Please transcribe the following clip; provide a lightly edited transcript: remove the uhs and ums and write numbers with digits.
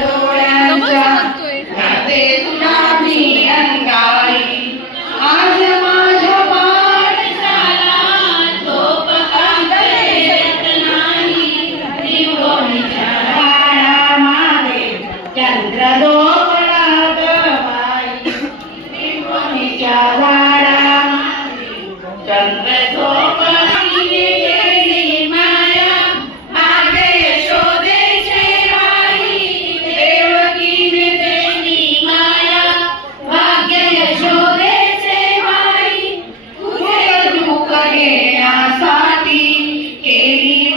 डोळ्यांच्या राहते तुला मी अंगाई आज माझ्या पाठशाला झोप कांदळत नाही त्रिकोणीच्या झाडामागे चंद्र झोपला ग बाई त्रिकोणीच्या झाडामागे चंद्र झोपला गेली माया भाग्य यशोदेचे बाई देवकीने देली माया भाग्य यशोदेचे बाई तुझे दुःख घेण्यासाठी केली